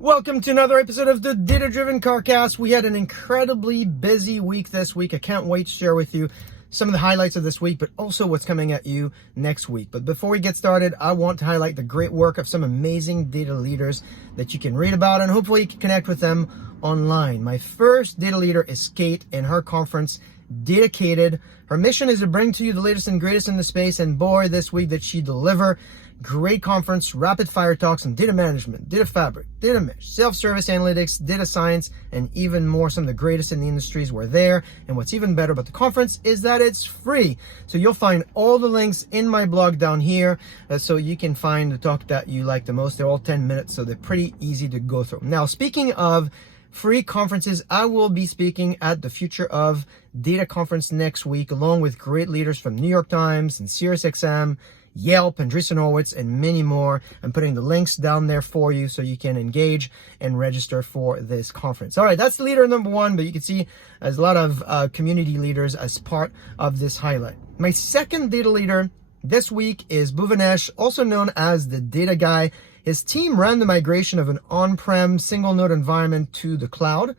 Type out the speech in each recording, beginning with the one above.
Welcome to another episode of the Data Driven Carcast. We had an incredibly busy week this week. I can't wait to share with you some of the highlights of this week, but also what's coming at you next week. But before we get started, I want to highlight the great work of some amazing data leaders that you can read about, and hopefully you can connect with them online. My first data leader is Kate and her conference, DATAcated. Her mission is to bring to you the latest and greatest in the space, and boy, this week did she deliver. Great conference, rapid fire talks on data management, data fabric, data mesh, self-service analytics, data science, and even more. Some of the greatest in the industries were there. And what's even better about the conference is that it's free. So you'll find all the links in my blog down here, so you can find the talk that you like the most. They're all 10 minutes, so they're pretty easy to go through. Now, speaking of free conferences, I will be speaking at the Future of Data conference next week, along with great leaders from New York Times and SiriusXM, Yelp, Andreessen Horowitz, and many more. I'm putting the links down there for you so you can engage and register for this conference. All right, that's leader number one, but you can see there's a lot of community leaders as part of this highlight. My second data leader this week is Bhuvanesh, also known as the data guy. His team ran the migration of an on-prem single node environment to the cloud.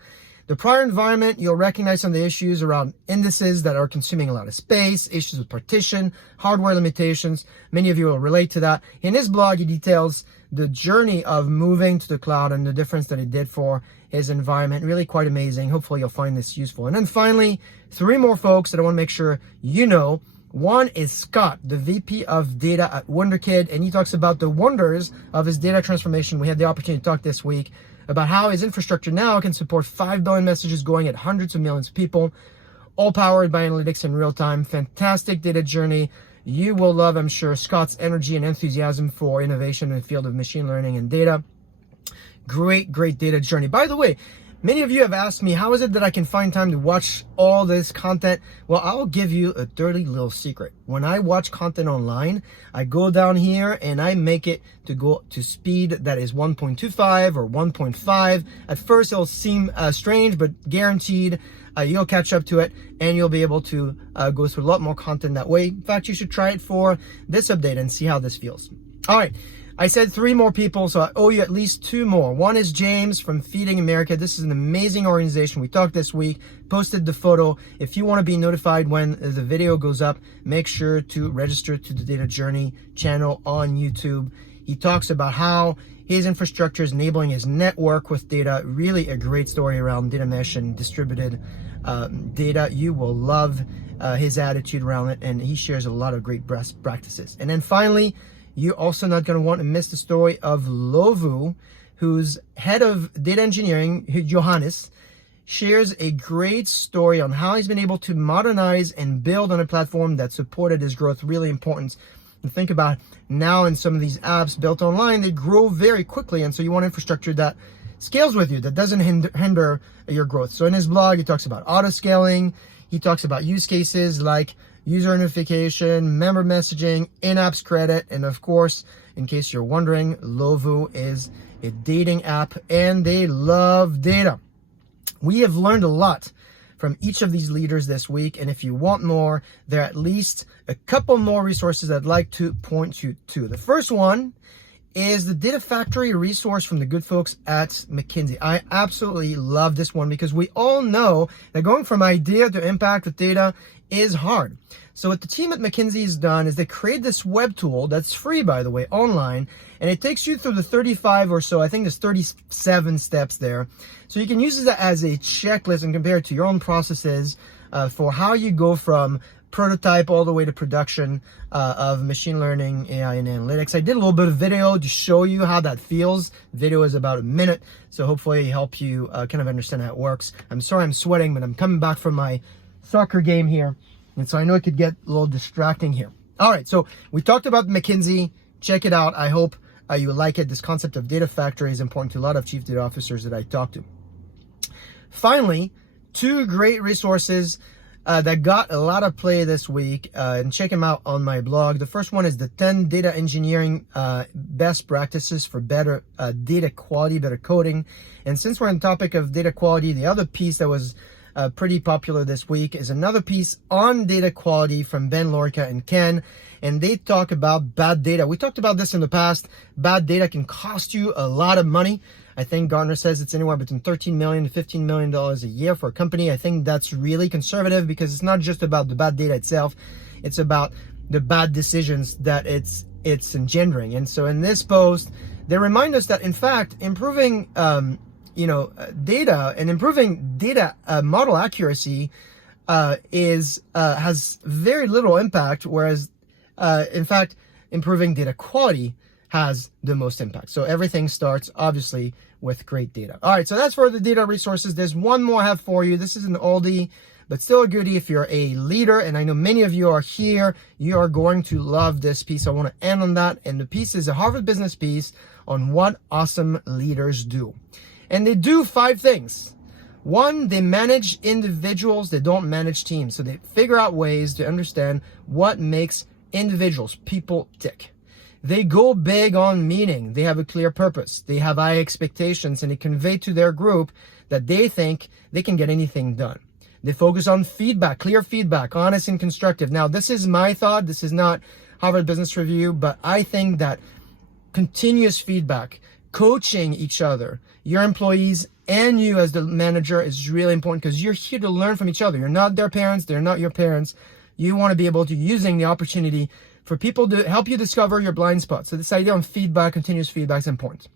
The prior environment, you'll recognize some of the issues around indices that are consuming a lot of space, issues with partition, hardware limitations. Many of you will relate to that. In his blog, he details the journey of moving to the cloud and the difference that it did for his environment. Really quite amazing. Hopefully you'll find this useful. And then finally, three more folks that I want to make sure you know. One is Scott, the VP of Data at Wunderkind, and he talks about the wonders of his data transformation. We had the opportunity to talk this week about how his infrastructure now can support 5 billion messages going at hundreds of millions of people, all powered by analytics in real time. Fantastic data journey. You will love, I'm sure, Scott's energy and enthusiasm for innovation in the field of machine learning and data. Great data journey. By the way, many of you have asked me, how is it that I can find time to watch all this content? Well, I'll give you a dirty little secret. When I watch content online, I go down here and I make it to go to speed that is 1.25 or 1.5. At first, it'll seem strange, but guaranteed you'll catch up to it and you'll be able to go through a lot more content that way. In fact, you should try it for this update and see how this feels. All right. I said 3 more people, so I owe you at least 2 more. One is James from Feeding America. This is an amazing organization. We talked this week, posted the photo. If you want to be notified when the video goes up, make sure to register to the Data Journey channel on YouTube. He talks about how his infrastructure is enabling his network with data. Really a great story around data mesh and distributed data. You will love his attitude around it, and he shares a lot of great best practices. And then finally, you're also not going to want to miss the story of LOVOO, whose head of data engineering, Johannes, shares a great story on how he's been able to modernize and build on a platform that supported his growth. Really important to think about now. In some of these apps built online, they grow very quickly, and so you want infrastructure that scales with you, that doesn't hinder your growth. So in his blog, he talks about auto scaling. He talks about use cases like user notification, member messaging, in-apps credit, and of course, in case you're wondering, LOVOO is a dating app and they love data. We have learned a lot from each of these leaders this week, and if you want more, there are at least a couple more resources I'd like to point you to. The first one is the Data Factory resource from the good folks at McKinsey. I absolutely love this one because we all know that going from idea to impact with data is hard. So what the team at McKinsey has done is they create this web tool that's free, by the way, online, and it takes you through the 35 or so, I think there's 37 steps there. So you can use it as a checklist and compare it to your own processes for how you go from prototype all the way to production of machine learning, AI, and analytics. I did a little bit of video to show you how that feels. Video is about a minute, so hopefully it help you kind of understand how it works. I'm sorry I'm sweating, but I'm coming back from my soccer game here, and so I know it could get a little distracting here. All right, so we talked about McKinsey. Check it out. I hope you like it. This concept of data factory is important to a lot of chief data officers that I talk to. Finally, 2 great resources that got a lot of play this week, and check them out on my blog. The first one is the 10 data engineering best practices for better data quality, better coding. And since we're on the topic of data quality, the other piece that was pretty popular this week, is another piece on data quality from Ben Lorica and Ken. And they talk about bad data. We talked about this in the past. Bad data can cost you a lot of money. I think Gartner says it's anywhere between $13 million to $15 million a year for a company. I think that's really conservative because it's not just about the bad data itself. It's about the bad decisions that it's engendering. And so in this post, they remind us that in fact, improving data and improving data model accuracy has very little impact, whereas in fact, improving data quality has the most impact. So everything starts obviously with great data. All right, so that's for the data resources. There's one more I have for you. This is an oldie, but still a goodie if you're a leader. And I know many of you are here. You are going to love this piece. I want to end on that. And the piece is a Harvard Business piece on what awesome leaders do. And they do 5 things. 1, they manage individuals. They don't manage teams. So they figure out ways to understand what makes individuals, people, tick. They go big on meaning. They have a clear purpose. They have high expectations, and they convey to their group that they think they can get anything done. They focus on feedback, clear feedback, honest and constructive. Now, this is my thought. This is not Harvard Business Review, but I think that continuous feedback, coaching each other, your employees and you as the manager is really important because you're here to learn from each other. You're not their parents. They're not your parents. You want to be able to using the opportunity for people to help you discover your blind spots. So this idea on feedback, continuous feedback is important.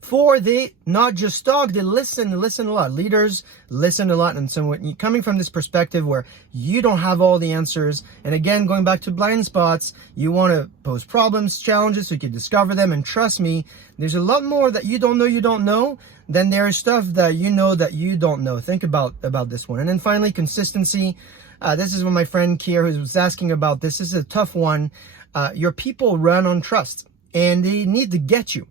4, they not just talk, they listen a lot. Leaders listen a lot. And so when you're coming from this perspective where you don't have all the answers, and again, going back to blind spots, you want to pose problems, challenges, so you can discover them. And trust me, there's a lot more that you don't know than there is stuff that you know that you don't know. Think about this one. And then finally, consistency. This is what my friend Kier, who was asking about this is a tough one. Your people run on trust, and they need to get you.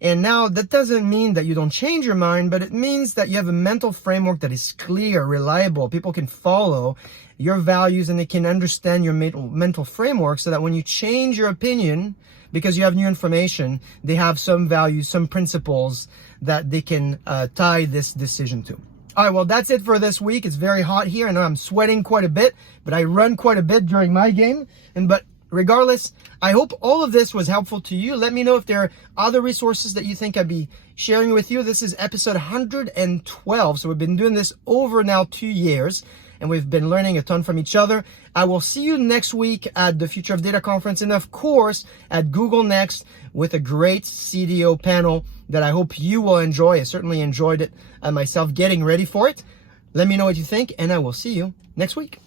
And now that doesn't mean that you don't change your mind, but it means that you have a mental framework that is clear, reliable. People can follow your values and they can understand your mental framework so that when you change your opinion, because you have new information, they have some values, some principles that they can tie this decision to. All right, well, that's it for this week. It's very hot here. I know I'm sweating quite a bit, but I run quite a bit during my game. But regardless, I hope all of this was helpful to you. Let me know if there are other resources that you think I'd be sharing with you. This is episode 112. So we've been doing this over now 2 years, and we've been learning a ton from each other. I will see you next week at the Future of Data conference, and of course at Google Next with a great CDO panel that I hope you will enjoy. I certainly enjoyed it myself getting ready for it. Let me know what you think, and I will see you next week.